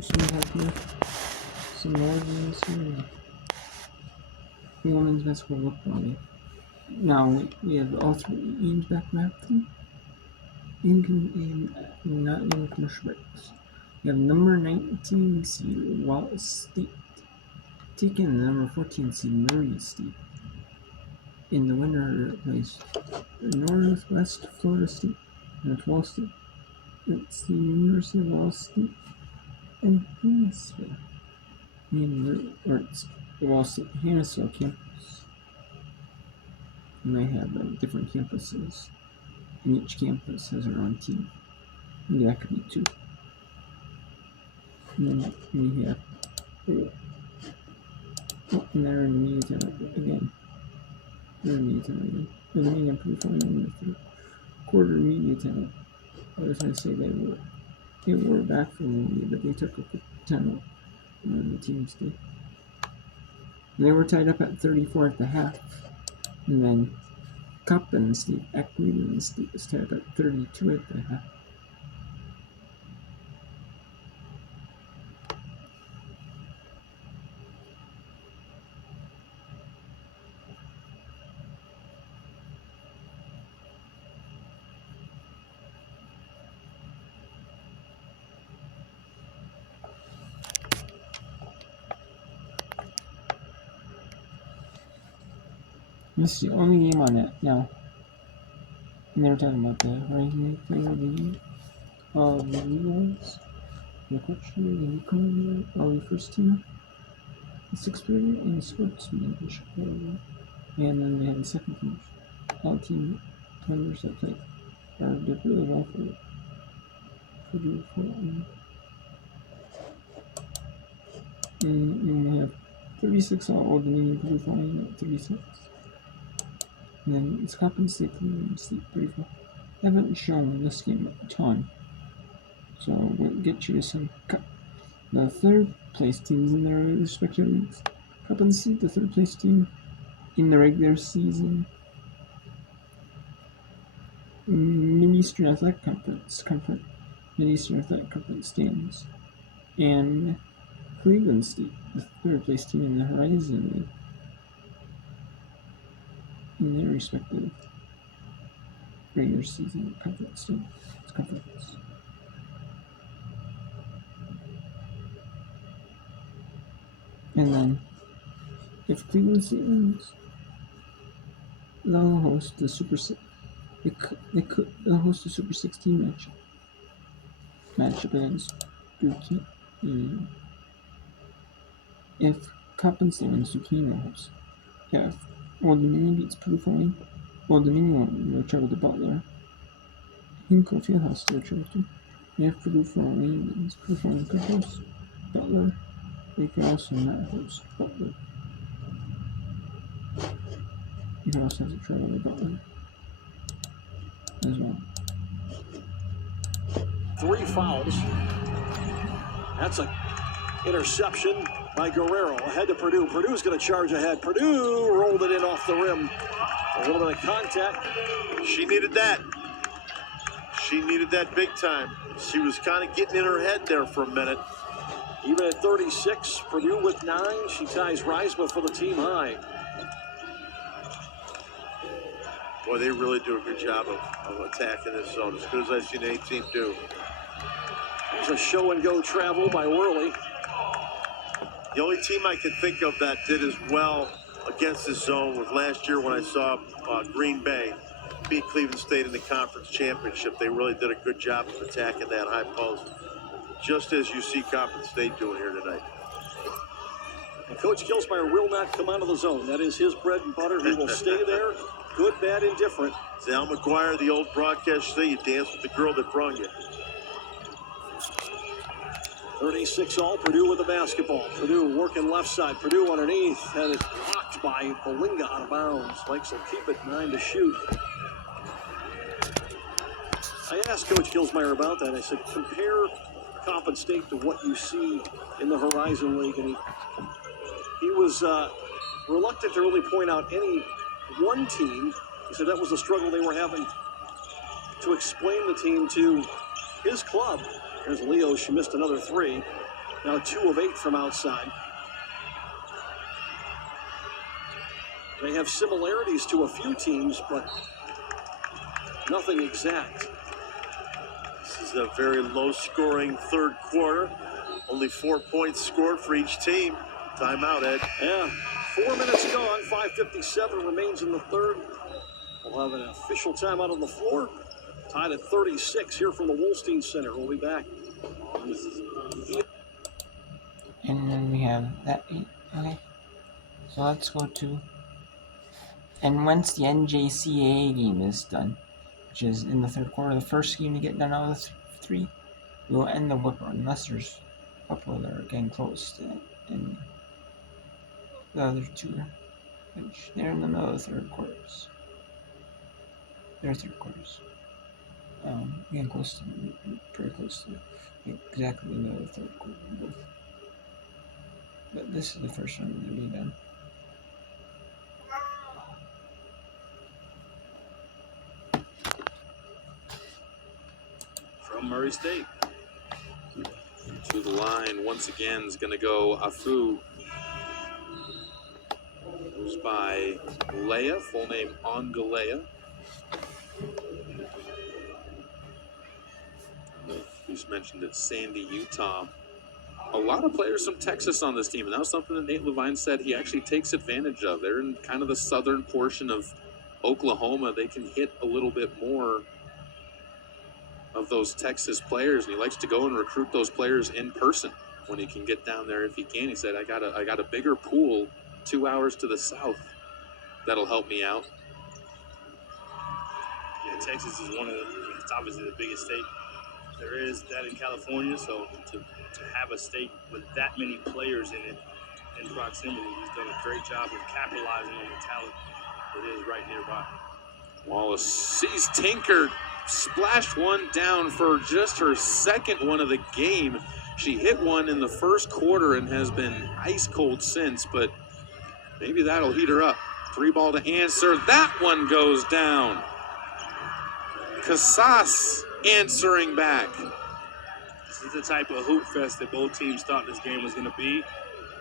So we have here some Northerners here. The women's basketball look body. Now we have all three games back mapped not in commercial breaks. We have number 19 seed Wallace State taking the number 14 seed Murray State. In the winner plays Northwest Florida State and 12 State. It's the University of Wallace State and Hannahsville. It's the Wallace State Hannahsville campus. And they have different campuses. And each campus has their own team. Maybe that could be two. And then we have and they're in the media tournament again. They're in the media tournament again. They're in the media pretty far in the quarter media tournament. I was going to say they were back from the media, but they took a quick time out. The teams did. And they were tied up at 34 at the half. And then Coppin State at Cleveland State was tied up at 32 at the half. This is the only game on it now. And they were talking about the Horizon player of the year, the Leos, the coach here, the newcomer, the first team, the sixth grader, and the sportsmanship player. And then they had the second team, all team players that played did really well for and we have 36 all the Dominion Blue Flying at 36. And then it's Coppin State, Cleveland State, 34. I haven't shown this game a ton, so we'll get you some the third place teams in their respective leagues. Coppin State, the third place team in the regular season. Mid-Eastern Athletic Conference, Mid-Eastern Athletic Conference stands. And Cleveland State, the third place team in the Horizon League. In their respective regular season conference. And then, if Cleveland State wins, they'll host the Super 6. They'll host a Super 16 matchup against Duquesne. If Coppin State wins, Duquesne will host. If Old Dominion beats Purdue Flying, Old Dominion will travel to Butler. Hinkle Fieldhouse will travel to. If Purdue Flying wins, Purdue Flying could host Butler. They could also not host Butler. You can also have to travel to Butler as well. 3 fouls. That's an interception by Guerrero. Ahead to Purdue. Purdue's going to charge ahead. Purdue rolled it in off the rim. A little bit of contact. She needed that. She needed that big time. She was kind of getting in her head there for a minute. Even at 36, Purdue with 9. She ties Reisma for the team high. Boy, they really do a good job of attacking this zone, as good as I've seen any team do. There's a show-and-go travel by Worley. The only team I can think of that did as well against this zone was last year when I saw Green Bay beat Cleveland State in the conference championship. They really did a good job of attacking that high post, just as you see Coppin State doing here tonight. And Coach Kilsmeyer will not come out of the zone. That is his bread and butter. He will stay there, good, bad, indifferent. Al McGuire, the old broadcast say, you dance with the girl that brung you. 36 all, Purdue with the basketball. Purdue working left side. Purdue underneath, and it's blocked by Bolinga out of bounds. Lakes will keep it, 9 to shoot. I asked Coach Kilsmeyer about that. I said, compare Coppin State to what you see in the Horizon League. And he was reluctant to really point out any one team. He said that was the struggle they were having to explain the team to his club. There's Leo. She missed another 3. Now 2 of 8 from outside. They have similarities to a few teams, but nothing exact. This is a very low-scoring third quarter. Only 4 points scored for each team. Timeout, Ed. Yeah, 4 minutes gone. 5:57 remains in the third. We'll have an official timeout on the floor. Tied at 36 here from the Wolstein Center. We'll be back. And then we have that 8. Okay. So let's go to. And once the NJCAA game is done, which is in the third quarter, the first game to get done out of the 3, we will end the whip run unless there's a couple that are getting close to it. And the other 2, which they're in the middle of the third quarters. They're third quarters. Getting close to, pretty close to exactly the middle of the third quarter, both. But this is the first one to be done. From Murray State. To the line once again is going to go Afu. Goes by Leia, full name Angalea. You just mentioned it, Sandy, Utah. A lot of players from Texas on this team, and that was something that Nate Levine said he actually takes advantage of. They're in kind of the southern portion of Oklahoma. They can hit a little bit more of those Texas players, and he likes to go and recruit those players in person when he can get down there if he can. He said, I got a bigger pool 2 hours to the south that'll help me out. Yeah, Texas is it's obviously the biggest state there is, that in California, so to have a state with that many players in it in proximity, he's done a great job of capitalizing on the talent that is right nearby. Wallace sees Tinker splashed one down for just her second one of the game. She hit one in the first quarter and has been ice cold since, but maybe that'll heat her up. 3-ball to answer. That one goes down. Casas answering back. This is the type of hoop fest that both teams thought this game was going to be.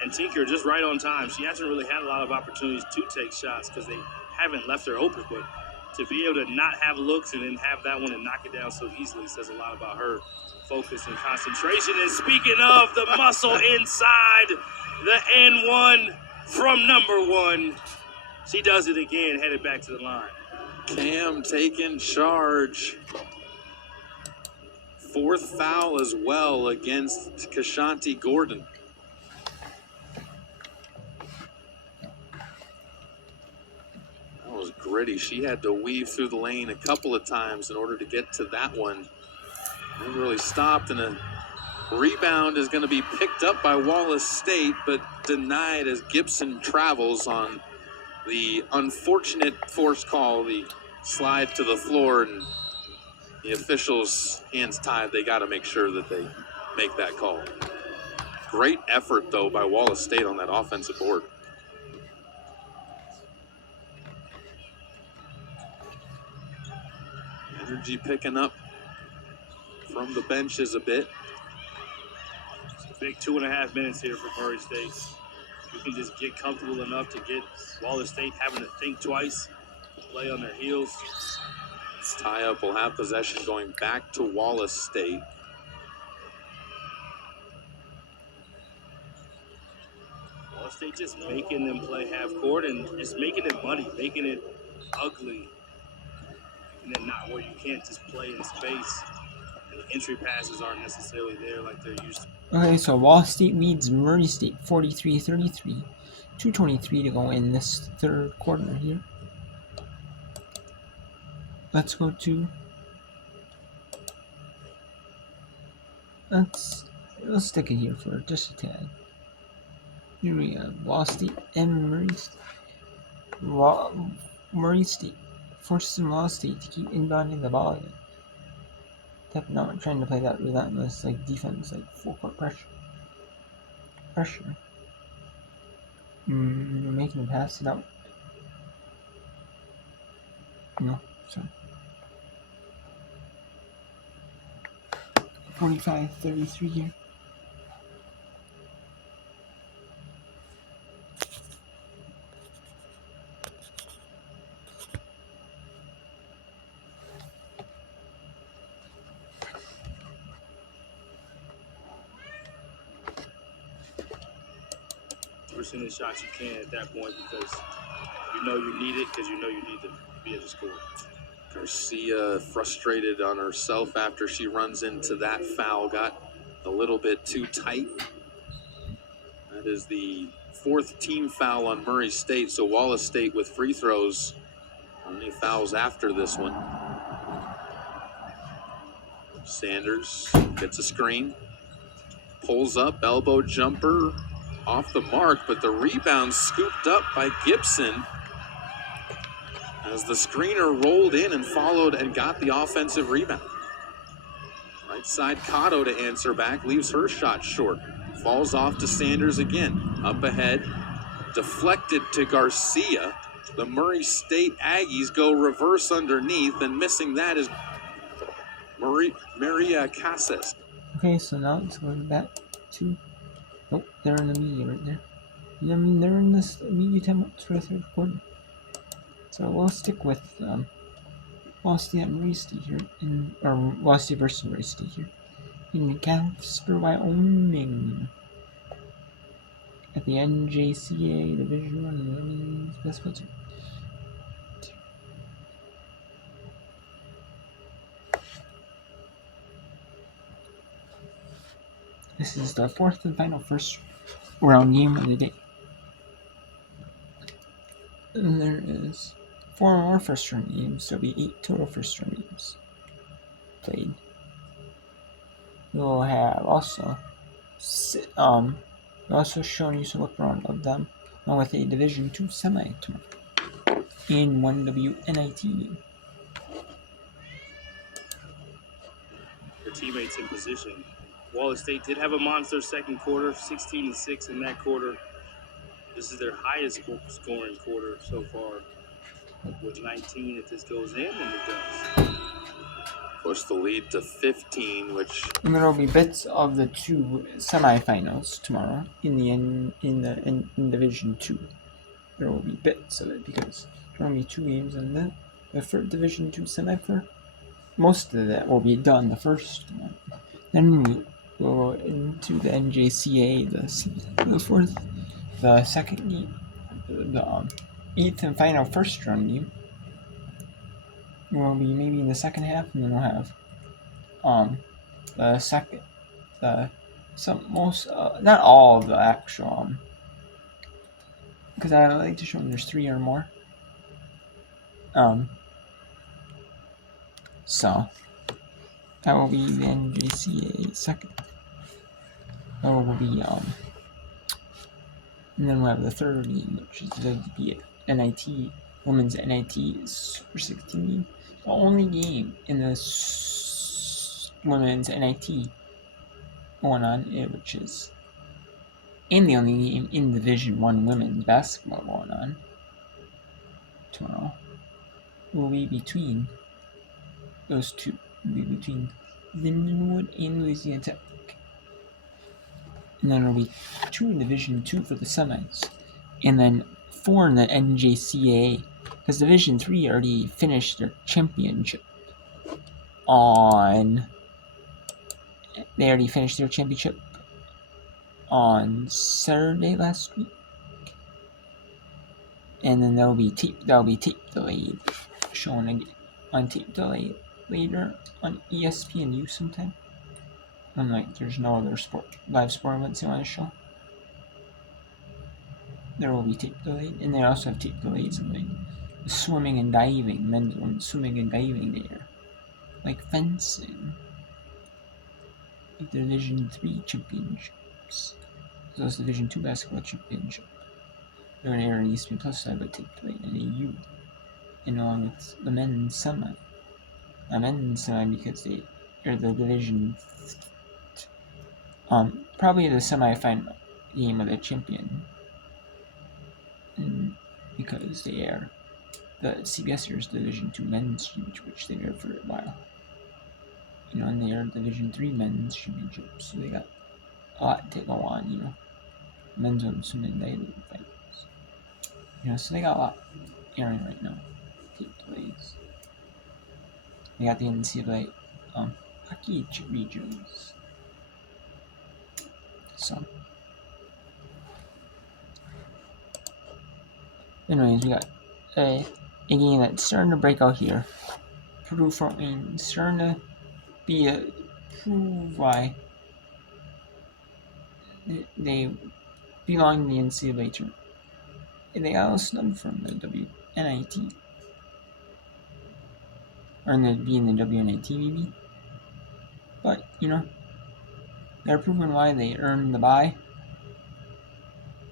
And Tinker just right on time. She hasn't really had a lot of opportunities to take shots because they haven't left her open, but to be able to not have looks and then have that one and knock it down so easily says a lot about her focus and concentration. And speaking of the muscle inside, the N1 from number 1. She does it again, headed back to the line. Cam taking charge. 4th foul as well against Kashanti Gordon. That was gritty. She had to weave through the lane a couple of times in order to get to that one. Never really stopped, and a rebound is going to be picked up by Wallace State, but denied as Gibson travels on the unfortunate forced call, the slide to the floor, and the officials' hands tied. They got to make sure that they make that call. Great effort, though, by Wallace State on that offensive board. Energy picking up from the benches a bit. It's a big 2.5 minutes here for Murray State. You can just get comfortable enough to get Wallace State having to think twice, play on their heels. This tie-up will have possession going back to Wallace State. Wallace State just making them play half court and just making it muddy, making it ugly. And then not where you can't just play in space. And the entry passes aren't necessarily there like they're used to. Okay, so Wallace State leads Murray State 43-33. 2:23 to go in this third quarter here. Let's go to... Let's stick it here for just a tad. Here we have Wallace State and Murray State. Murray State forces Wallace State to keep inbounding the ball again. Stepping out and trying to play that relentless defense, full court pressure. Making it pass it out. No, sorry. 45-33 here. 100% of the shots you can at that point because you know you need it because you know you need to be able to score. Garcia frustrated on herself after she runs into that foul. Got a little bit too tight. That is the 4th team foul on Murray State. So Wallace State with free throws. Only fouls after this one. Sanders gets a screen. Pulls up, elbow jumper off the mark, but the rebound scooped up by Gibson as the screener rolled in and followed and got the offensive rebound. Right side, Cotto to answer back, leaves her shot short. Falls off to Sanders again. Up ahead, deflected to Garcia. The Murray State Aggies go reverse underneath, and missing that is Maria Casas. Okay, so now let's go back to. Oh, they're in the media right there. I mean, they're in this media timeout for the 3rd quarter. So we'll stick with Wall State at Murray State here, or Wall State versus Murray State here, in Casper, Wyoming, at the NJCAA Division I Women's Basketball Team. This is the 4th and final first round game of the day. And there is 4 more first round games, so there'll be 8 total first round games played. We'll have also showing you some look around of them, along with a Division II semi tomorrow in 1WNIT game. Their teammates in position. Wallace State did have a monster second quarter, 16-6 in that quarter. This is their highest scoring quarter so far, with 19 if this goes in, and it does. Push the lead to 15, which... And there will be bits of the 2 semifinals tomorrow in Division II. There will be bits of it because there will be 2 games in the first Division II semi. For most of that will be done the first one. Then we go into the NJCAA, the second game, the 8th and final first round game. Will be maybe in the second half, and then we'll have not all of the actual because I like to show them there's 3 or more. So that will be the NJCAA second. That will be and then we'll have the third game, which is the NIT Women's NIT Super 16 game. The only game in the Women's NIT going on, which is and the only game in Division I Women's Basketball going on tomorrow, will be between those 2. Will be between Lindenwood and Louisiana Tech. And then there will be 2 in Division II for the semis. And then 4 in the NJCAA. Because Division III already finished their championship on Saturday last week. And then that'll be tape delayed, shown again on tape delay later on ESPNU sometime. And there's no other live sport events they want to show. There will be tape delayed, and they also have tape delays of swimming and diving, men's and women's swimming and diving there, like fencing, like the Division III championships. So it's Division II basketball championship. They're going to air on ESPN Plus, so I would tape delayed in AU, and along with the men's semi. Because they are the Division. Probably the semifinal game of the champion, and because they air the CBS airs Division II men's championship, which they aired for a while. And they aired Division III men's championship, so they got a lot to go on. Men's and women's daily finals. So they got a lot airing right now. Tape delays. They got the NCAA hockey regions. So Anyways, we got a game that's starting to break out here. Purdue Fort Wayne starting to prove why they belong in the NCAA tournament. They got a snub from the WNIT. Or in the WNIT maybe. But, they're proving why they earned the bye.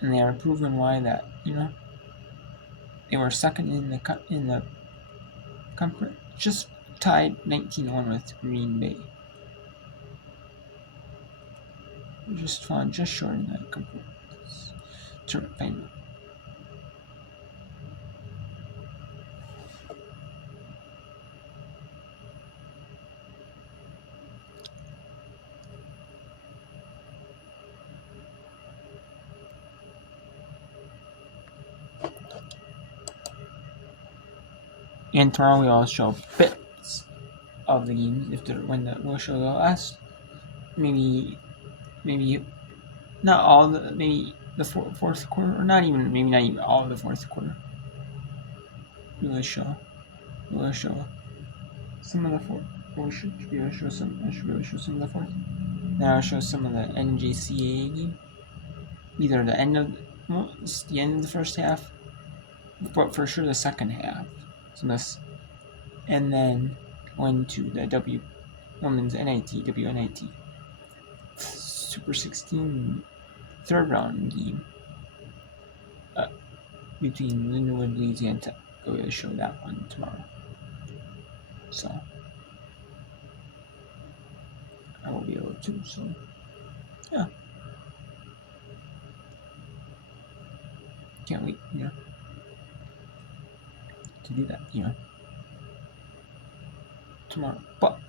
And they are proving why that, they were second in the conference, just tied 19-1 with Green Bay. Just falling just short in that conference tournament final. And tomorrow we will show bits of the games we'll show the last, maybe not all maybe the fourth quarter, or not even all of the fourth quarter. We'll show some of the fourth. I should really show some of the fourth. Then I'll show some of the NJCAA game. Either the end of the first half, but for sure the second half. And then going to the Women's WNIT Super 16 third round game between Linwood, Louisiana Tech. We'll show that one tomorrow. So I will be able to. So yeah, can't wait. To do that. Tomorrow. But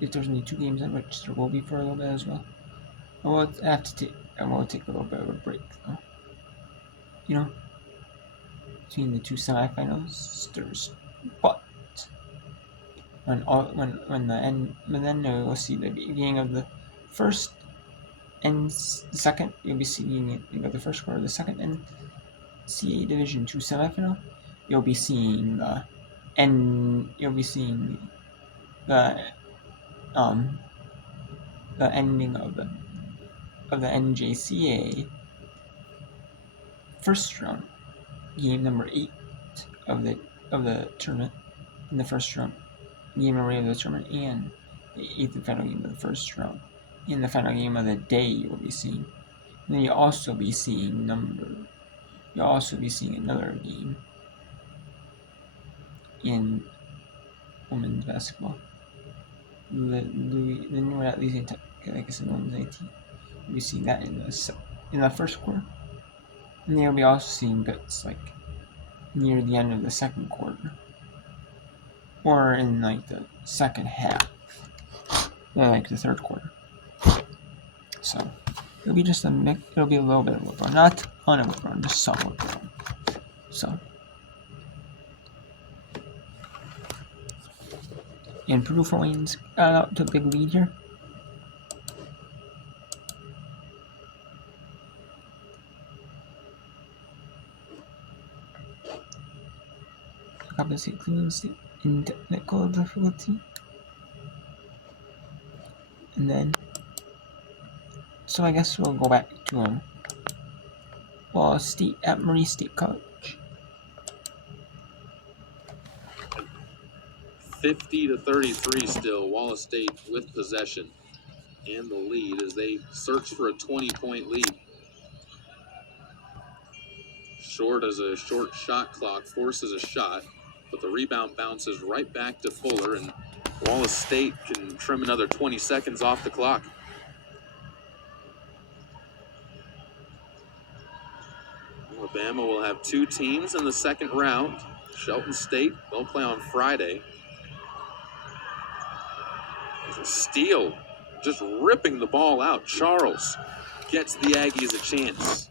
if there's only 2 games in which there will be for a little bit as well. I will take a little bit of a break though. Between the 2 semifinals, but then we'll see the beginning of the first and second. You'll be seeing the first quarter of the second NCAA Division 2 semifinal. You'll be seeing the ending of the NJCAA first round game number 8 of the tournament in the first round, game number 8 of the tournament, and the 8th and final game of the first round. In the final game of the day, you will be seeing. And then you'll also be seeing another game in women's basketball. The Louisiana Tech, like I said, women's 18. You'll be seeing that in the first quarter. And then you'll be also seeing bits like near the end of the second quarter, or in the second half, or the third quarter. So it'll be just it'll be a little bit of whip run, not a ton of whip run, just some whip run. So, and Purdue Fort Wayne's got out to a big lead here. Compensate Cleveland State in technical difficulty. And then, so I guess we'll go back to Wallace State at Murray State College. 50-33 still. Wallace State with possession and the lead as they search for a 20-point lead. Short as a short shot clock, forces a shot, but the rebound bounces right back to Fuller, and Wallace State can trim another 20 seconds off the clock. Alabama will have 2 teams in the second round. Shelton State, they'll play on Friday. There's a steal, just ripping the ball out. Charles gets the Aggies a chance.